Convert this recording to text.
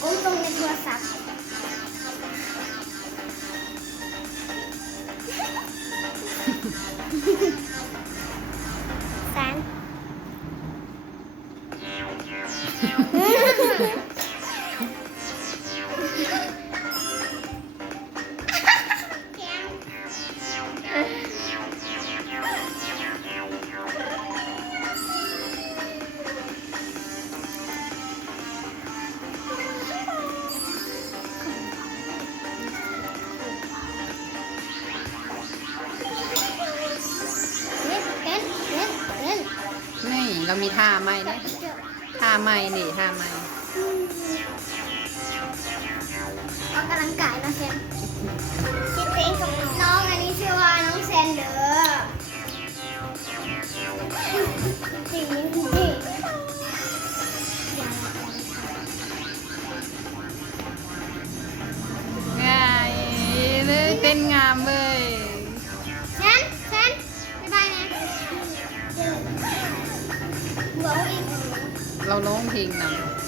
โอ้ยตรงในโทรศัพท์แสนนี่เรามีท่าไม้เนี่ยท่าไม้นี่ท่าไม้ ออกกำลังกายนะเซนชื่อเพลงของน้องอันนี้ชื่อว่าน้องเซนเดอร์จริงจริง ง่ายเลยเต้นงามเลย เซนบ๊ายบายนะบอกอีก เราร้องเพลงนำ